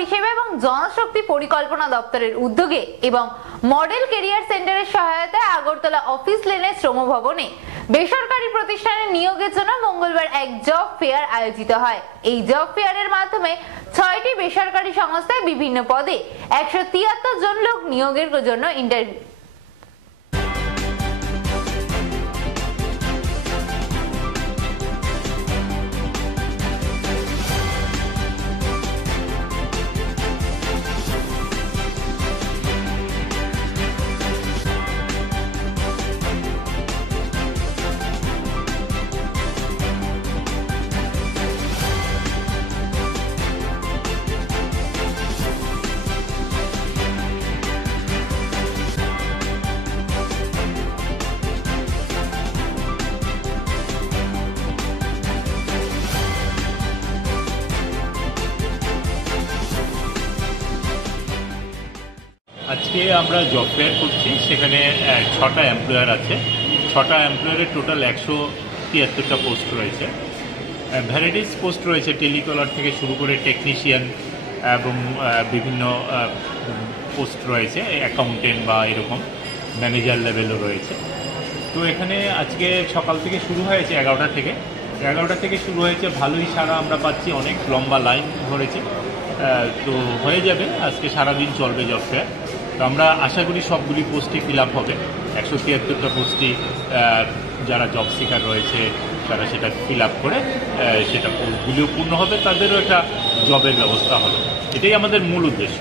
পরিষেবা এবং জনশক্তি পরিকল্পনা দপ্তরের উদ্যোগে এবং মডেল কেরিয়ার সেন্টারের সহায়তায় আগরতলা অফিস লেনের শ্রম ভবনে বেসরকারি প্রতিষ্ঠানে নিয়োগের জন্য মঙ্গলবার এক জব ফেয়ার আয়োজিত হয়। এই জব ফেয়ারের মাধ্যমে 6টি বেসরকারি সংস্থায় বিভিন্ন পদে 173 জন লোক নিয়োগের জন্য ইন্টারভিউ। আজকে আমরা জব ফেয়ার করছি, সেখানে 6টা এমপ্লয়ার আছে। 6টা এমপ্লয়ারের টোটাল 173টা পোস্ট রয়েছে। ভ্যারাইটিস পোস্ট রয়েছে, টেলিকলার থেকে শুরু করে টেকনিশিয়ান এবং বিভিন্ন পোস্ট রয়েছে, অ্যাকাউন্টেন্ট বা এরকম ম্যানেজার লেভেলও রয়েছে। তো এখানে আজকে সকাল থেকে শুরু হয়েছে, 11টা থেকে শুরু হয়েছে। ভালোই সাড়া আমরা পাচ্ছি, অনেক লম্বা লাইন ধরেছে। তো হয়ে যাবে, আজকে সারাদিন চলবে জব ফেয়ার। তো আমরা আশা করি সবগুলি পোস্টই ফিল আপ হবে। 173টা পোস্টই যারা জব সিকার রয়েছে তারা সেটা ফিল আপ করে সেটা পোস্টগুলিও পূর্ণ হবে, তাদেরও একটা জবের ব্যবস্থা হবে। এটাই আমাদের মূল উদ্দেশ্য।